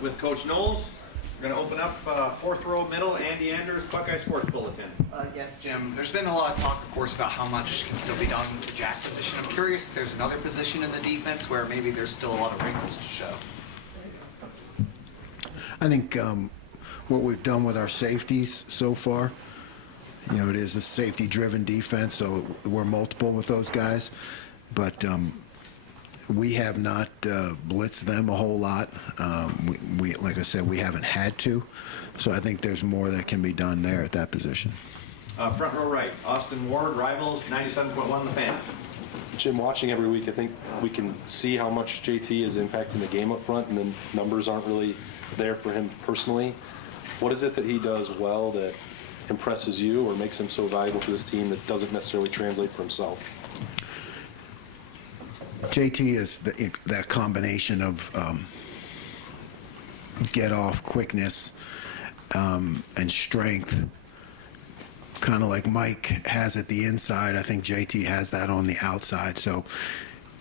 with Coach Knowles. We're going to open up fourth row middle, Andy Anders, Buckeye Sports Bulletin. Yes, Jim. There's been a lot of talk, of course, about how much can still be done with the jack position. I'm curious if there's another position in the defense where maybe there's still a lot of wrinkles to show. I think what we've done with our safeties so far, you know, it is a safety-driven defense, so we're multiple with those guys. But we have not blitzed them a whole lot. We, like I said, we haven't had to. So I think there's more that can be done there at that position. Front row right, Austin Ward, Rivals, 97.1 The Fan. Jim, watching every week, I think we can see how much JT is impacting the game up front, and the numbers aren't really there for him personally. What is it that he does well that impresses you or makes him so valuable to this team that doesn't necessarily translate for himself? JT is that combination of get-off quickness and strength, kind of like Mike has at the inside. I think JT has that on the outside. So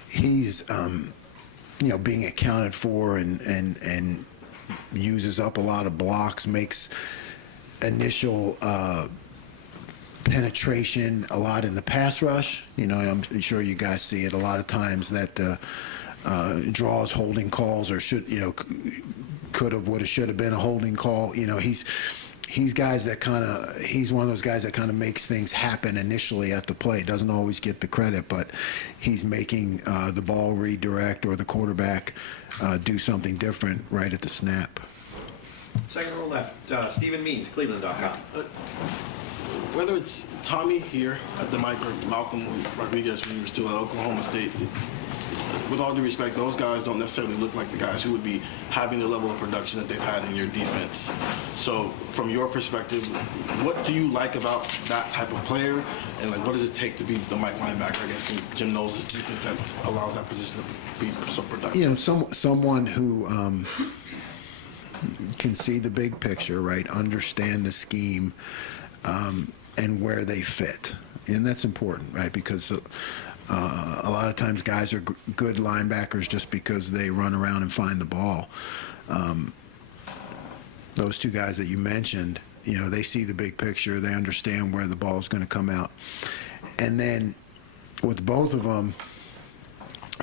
he's, you know, being accounted for and uses up a lot of blocks, makes initial penetration a lot in the pass rush. You know, I'm sure you guys see it a lot of times that draws holding calls or should, you know, could have, would have, should have been a holding call. You know, he's guys that kind of, he's one of those guys that kind of makes things happen initially at the play. Doesn't always get the credit, but he's making the ball redirect or the quarterback do something different right at the snap. Second row left, Stephen Means, Cleveland.com. Whether it's Tommy here at the mic or Malcolm Rodriguez when he was still at Oklahoma State, with all due respect, those guys don't necessarily look like the guys who would be having the level of production that they've had in your defense. So from your perspective, what do you like about that type of player? And like, what does it take to be the Mike linebacker, I guess, in Jim Knowles' defense that allows that position to be so productive? You know, someone who can see the big picture, right? Understand the scheme, and where they fit. And that's important, right? Because a lot of times guys are good linebackers just because they run around and find the ball. Those two guys that you mentioned, you know, they see the big picture. They understand where the ball is going to come out. And then with both of them,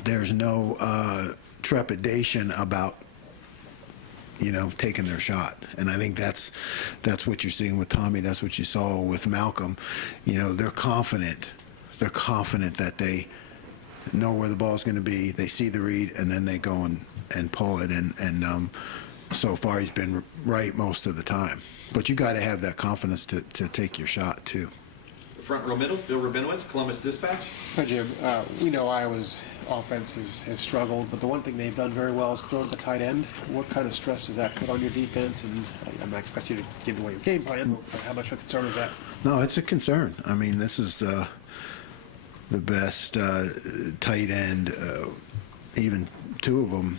there's no trepidation about, you know, taking their shot. And I think that's what you're seeing with Tommy. That's what you saw with Malcolm. You know, they're confident. They're confident that they know where the ball is going to be. They see the read, and then they go and pull it. And so far, he's been right most of the time. But you got to have that confidence to take your shot, too. Front row middle, Bill Rabinowitz, Columbus Dispatch. Hi, Jim. We know Iowa's offense has struggled, but the one thing they've done very well is throw the tight end. What kind of stress does that put on your defense? And I'm not expecting you to give away your game plan, but how much of a concern is that? No, it's a concern. I mean, this is the best tight end. Even two of them,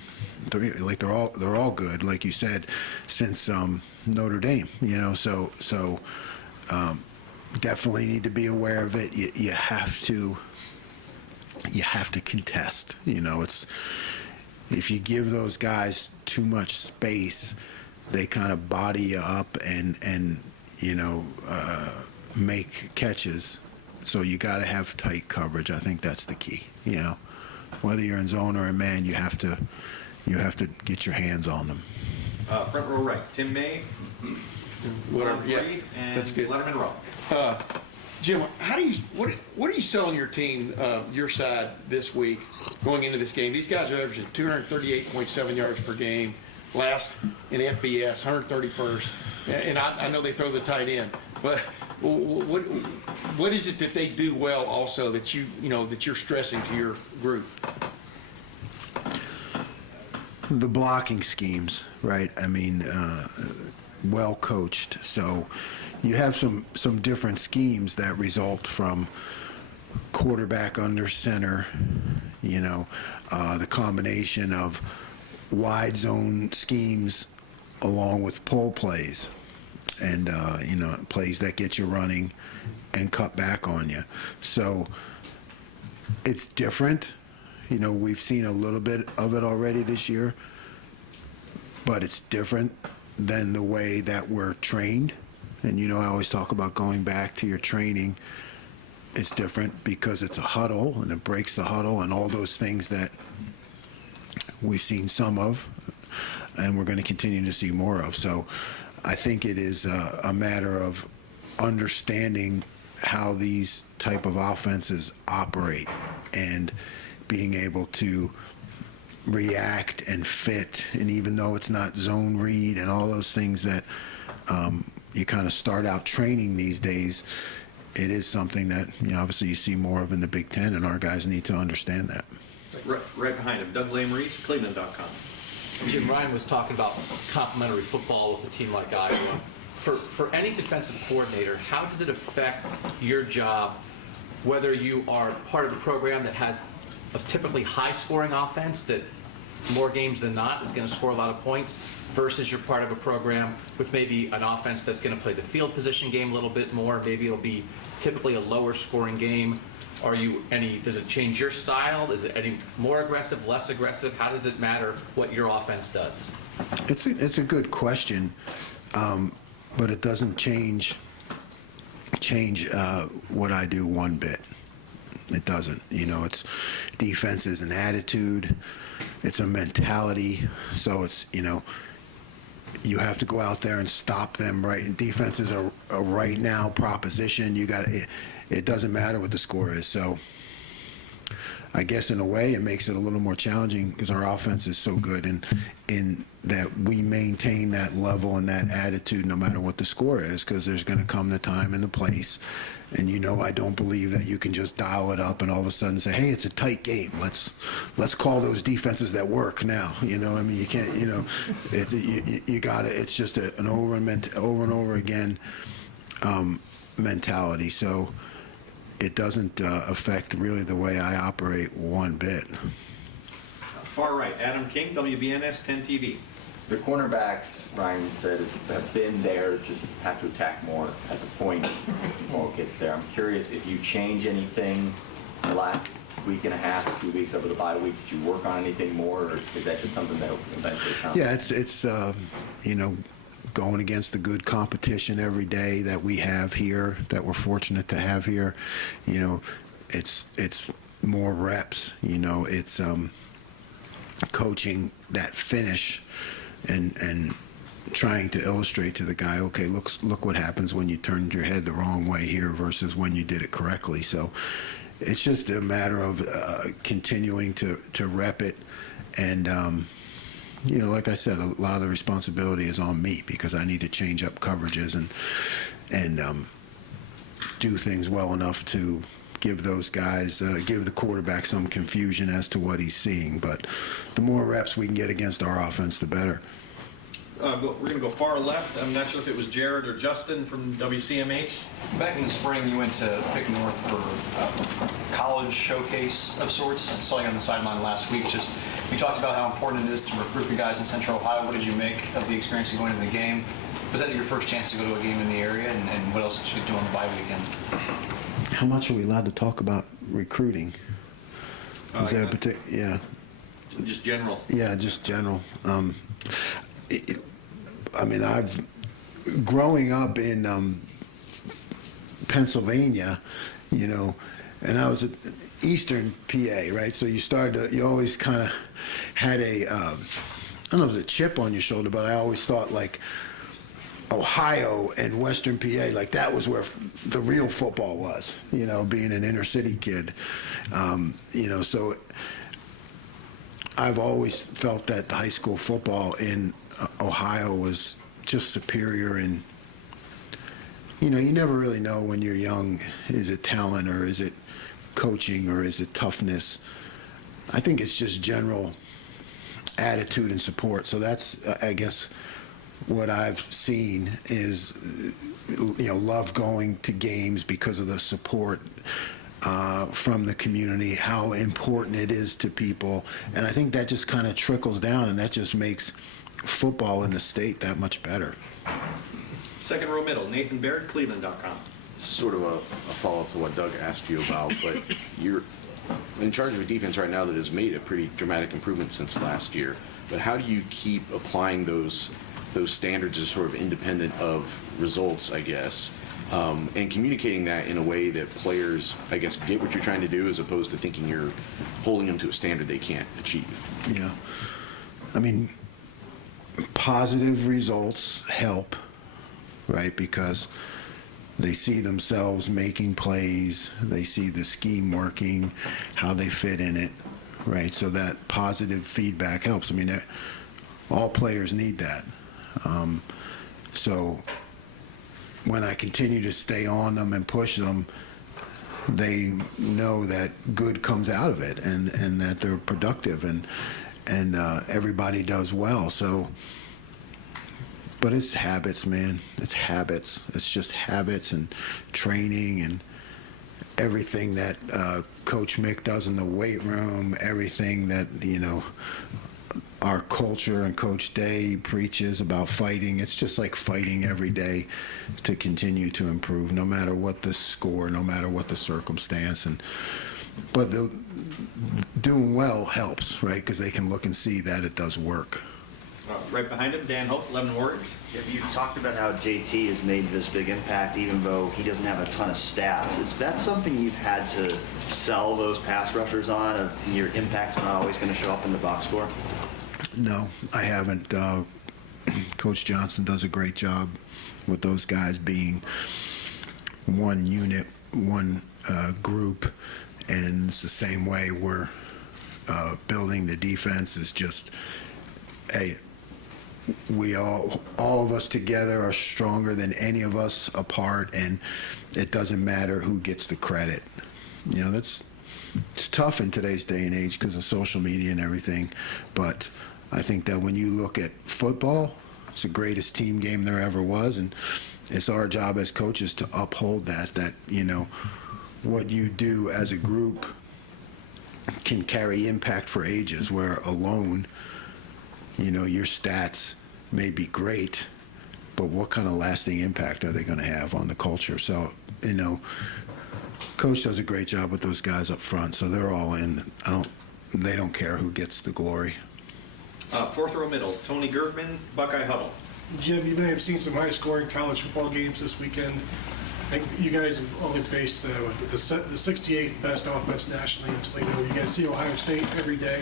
like they're all good, like you said, since Notre Dame. You know, so definitely need to be aware of it. You have to contest. You know, it's, if you give those guys too much space, they kind of body you up and you know, make catches. So you got to have tight coverage. I think that's the key. You know, whether you're in zone or in man, you have to get your hands on them. Front row right, Tim May, Whatever, yeah, and that's good. Letterman Rowe. Jim, what are you selling your team, your side this week going into this game? These guys are averaging 238.7 yards per game, last in FBS, 131st, and I know they throw the tight end, but what is it that they do well also that that you're stressing to your group? The blocking schemes, right? I mean, well coached. So you have some different schemes that result from quarterback under center, you know, the combination of wide zone schemes along with pull plays and, you know, plays that get you running and cut back on you. So it's different. You know, we've seen a little bit of it already this year, but it's different than the way that we're trained. And I always talk about going back to your training. It's different because it's a huddle and it breaks the huddle and all those things that we've seen some of and we're going to continue to see more of. So I think it is a matter of understanding how these type of offenses operate and being able to react and fit. And even though it's not zone read and all those things that you kind of start out training these days, it is something that obviously you see more of in the Big Ten, and our guys need to understand that. Right behind him, Doug Lamreese, Cleveland.com. Jim, Ryan was talking about complementary football with a team like Iowa. For any defensive coordinator, how does it affect your job, whether you are part of a program that has a typically high-scoring offense that more games than not is going to score a lot of points, versus you're part of a program with maybe an offense that's going to play the field position game a little bit more, maybe it'll be typically a lower-scoring game? Does it change your style? Is it any more aggressive, less aggressive? How does it matter what your offense does? It's a good question, but it doesn't change what I do one bit. It doesn't. It's defense is an attitude. It's a mentality. So it's, you have to go out there and stop them, right? And defense is a right now proposition. It doesn't matter what the score is. So I guess in a way it makes it a little more challenging because our offense is so good in that we maintain that level and that attitude no matter what the score is, because there's going to come the time and the place. And I don't believe that you can just dial it up and all of a sudden say, hey, it's a tight game. Let's call those defenses that work now. You can't, you got it. It's just an over and over again mentality. So it doesn't affect really the way I operate one bit. Far right, Adam King, WBNS 10 TV. The cornerbacks, Ryan said, have been there, just have to attack more at the point the ball gets there. I'm curious if you change anything in the last week and a half, 2 weeks over the bye week. Did you work on anything more, or is that just something that will eventually come? Yeah, it's going against the good competition every day that we have here, that we're fortunate to have here. It's more reps. It's coaching that finish. And trying to illustrate to the guy, okay, look what happens when you turned your head the wrong way here versus when you did it correctly. So it's just a matter of continuing to rep it. And, like I said, a lot of the responsibility is on me because I need to change up coverages and do things well enough to give those guys, give the quarterback some confusion as to what he's seeing. But the more reps we can get against our offense, the better. We're going to go far left. I'm not sure if it was Jared or Justin from WCMH. Back in the spring, you went to Pick North for a college showcase of sorts. I saw you on the sideline last week. You talked about how important it is to recruit the guys in Central Ohio. What did you make of the experience of going to the game? Was that your first chance to go to a game in the area? And what else did you do on the bye weekend? How much are we allowed to talk about recruiting? Is that particular? Yeah. Just general. Yeah, just general. I've growing up in Pennsylvania, and I was at Eastern PA, right? So you always kind of had a, I don't know if it was a chip on your shoulder, but I always thought like Ohio and Western PA, like that was where the real football was, being an inner city kid. So I've always felt that the high school football in Ohio was just superior, and you never really know when you're young, is it talent or is it coaching or is it toughness? I think it's just general attitude and support. So that's, I guess, what I've seen is, love going to games because of the support from the community, how important it is to people. And I think that just kind of trickles down, and that just makes football in the state that much better. Second row middle, Nathan Baird, Cleveland.com. Sort of a follow-up to what Doug asked you about, but in charge of a defense right now that has made a pretty dramatic improvement since last year. But how do you keep applying those standards as sort of independent of results, I guess, and communicating that in a way that players, I guess, get what you're trying to do as opposed to thinking you're holding them to a standard they can't achieve? Yeah. I mean, positive results help, right? Because they see themselves making plays, they see the scheme working, how they fit in it, right? So that positive feedback helps. I mean, all players need that. So when I continue to stay on them and push them, they know that good comes out of it, and that they're productive, and everybody does well. So, but it's habits, man. It's habits. It's just habits and training and everything that Coach Mick does in the weight room, everything that, our culture and Coach Day preaches about fighting. It's just like fighting every day to continue to improve, no matter what the score, no matter what the circumstance. But doing well helps, right? Because they can look and see that it does work. Right behind him, Dan Hope, 11 Warriors. If you talked about how JT has made this big impact, even though he doesn't have a ton of stats, is that something you've had to sell those pass rushers on, of your impact's not always going to show up in the box score? No, I haven't. Coach Johnson does a great job with those guys being one unit, one group, and it's the same way we're building the defense. Is just, hey, we all of us together are stronger than any of us apart, and it doesn't matter who gets the credit. It's tough in today's day and age because of social media and everything, but I think that when you look at football, it's the greatest team game there ever was, and it's our job as coaches to uphold that what you do as a group can carry impact for ages, where alone, your stats may be great, but what kind of lasting impact are they going to have on the culture? So, Coach does a great job with those guys up front, so they're all in. They don't care who gets the glory. Fourth row middle, Tony Gertman, Buckeye Huddle. Jim, you may have seen some high-scoring college football games this weekend. I think you guys have only faced the 68th best offense nationally in Toledo. You guys see Ohio State every day.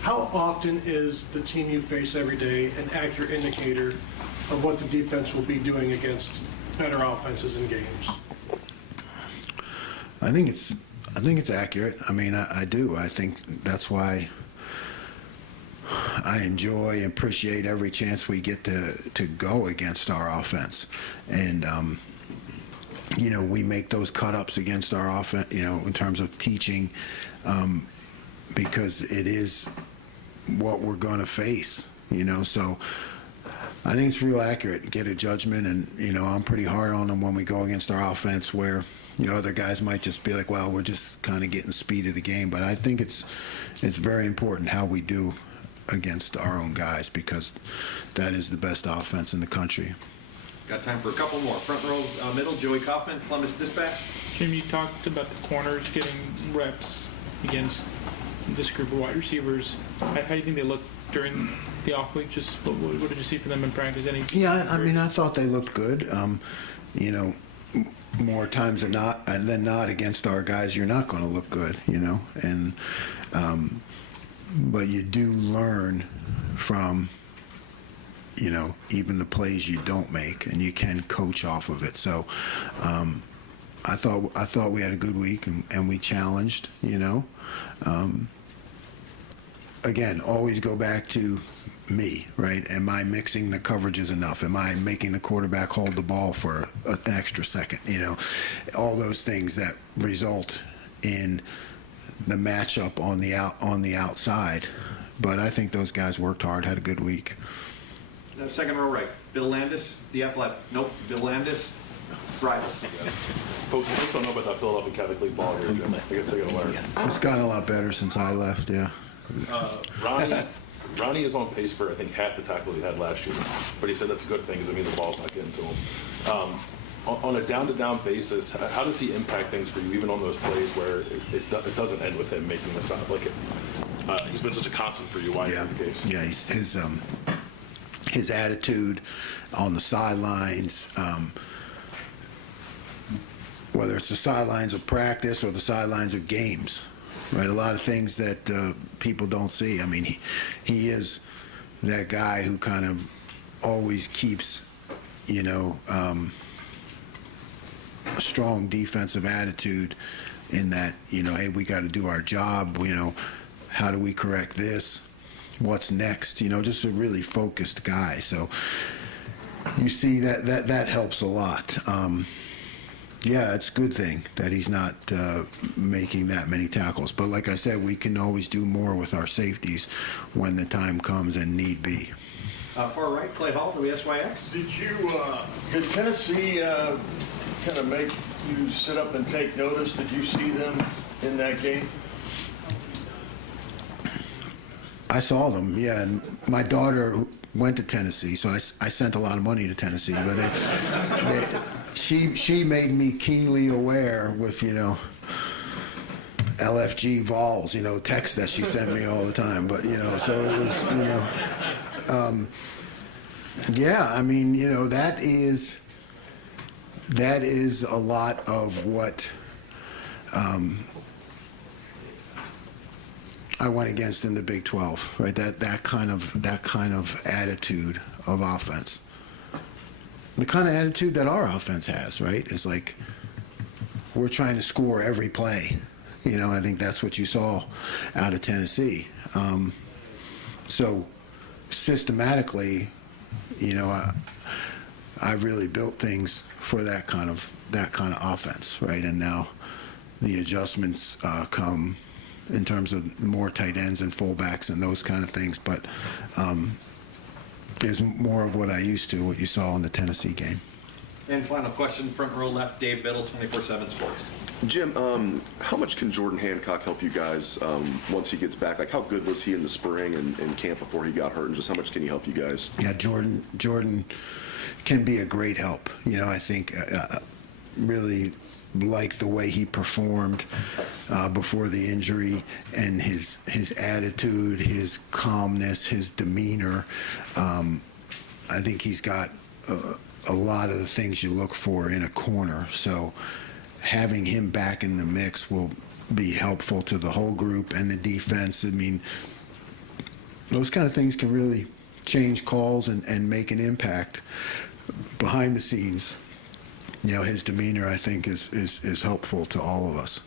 How often is the team you face every day an accurate indicator of what the defense will be doing against better offenses in games? I think it's accurate. I mean, I do. I think that's why I enjoy and appreciate every chance we get to go against our offense. And, we make those cut-ups against our offense, in terms of teaching, because it is what we're going to face, So I think it's real accurate. Get a judgment, and, I'm pretty hard on them when we go against our offense where, other guys might just be like, well, we're just kind of getting speed of the game. But I think it's very important how we do against our own guys, because that is the best offense in the country. Got time for a couple more. Front row middle, Joey Kaufman, Columbus Dispatch. Jim, you talked about the corners getting reps against this group of wide receivers. How do you think they look during the off week? Just what did you see from them in practice? Yeah, I mean, I thought they looked good. More times than not against our guys, you're not going to look good, and but you do learn from even the plays you don't make, and you can coach off of it. So I thought we had a good week, and we challenged. Again, always go back to me, right? Am I mixing the coverages enough? Am I making the quarterback hold the ball for an extra second? All those things that result in the matchup on the outside. But I think those guys worked hard, had a good week. Second row right, Bill Landis, The Athletic. Nope, Bill Landis, Rivals. Folks don't know about that Philadelphia Catholic League ball here, Jim. They got to learn. It's gotten a lot better since I left, yeah. Ronnie is on pace for, I think, half the tackles he had last year. But he said that's a good thing because it means the ball's not getting to him. on a down-to-down basis, how does he impact things for you, even on those plays where it doesn't end with him making the stop? Like, he's been such a constant for you. Why is that the case? Yeah, his attitude on the sidelines, whether it's the sidelines of practice or the sidelines of games, right? A lot of things that people don't see. I mean, he is that guy who kind of always keeps, a strong defensive attitude in that, hey, we got to do our job. How do we correct this? What's next? Just a really focused guy. So you see that helps a lot. Yeah, it's a good thing that he's not making that many tackles. But like I said, we can always do more with our safeties when the time comes and need be. Far right, Clay Hall, WSYX. Did Tennessee kind of make you sit up and take notice? Did you see them in that game? I saw them, yeah. And my daughter went to Tennessee, so I sent a lot of money to Tennessee. But she made me keenly aware with, LFG Vols, text that she sent me all the time. But, so it was, yeah, I mean, that is a lot of what I went against in the Big 12, right? That kind of attitude of offense. The kind of attitude that our offense has, right? Is like we're trying to score every play. I think that's what you saw out of Tennessee. So systematically, I've really built things for that kind of offense, right? And now the adjustments come in terms of more tight ends and fullbacks and those kind of things, but is more of what I used to, what you saw in the Tennessee game. And final question, front row left, Dave Biddle, 24/7 Sports. Jim, how much can Jordan Hancock help you guys once he gets back? Like, how good was he in the spring and camp before he got hurt, and just how much can he help you guys? Yeah, Jordan can be a great help. I think really like the way he performed before the injury, and his attitude, his calmness, his demeanor. I think he's got a lot of the things you look for in a corner. So having him back in the mix will be helpful to the whole group and the defense. I mean, those kind of things can really change calls and make an impact behind the scenes. His demeanor, I think, is helpful to all of us.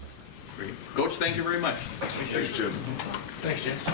Great. Coach, thank you very much. Thanks, Jim. Thanks, James.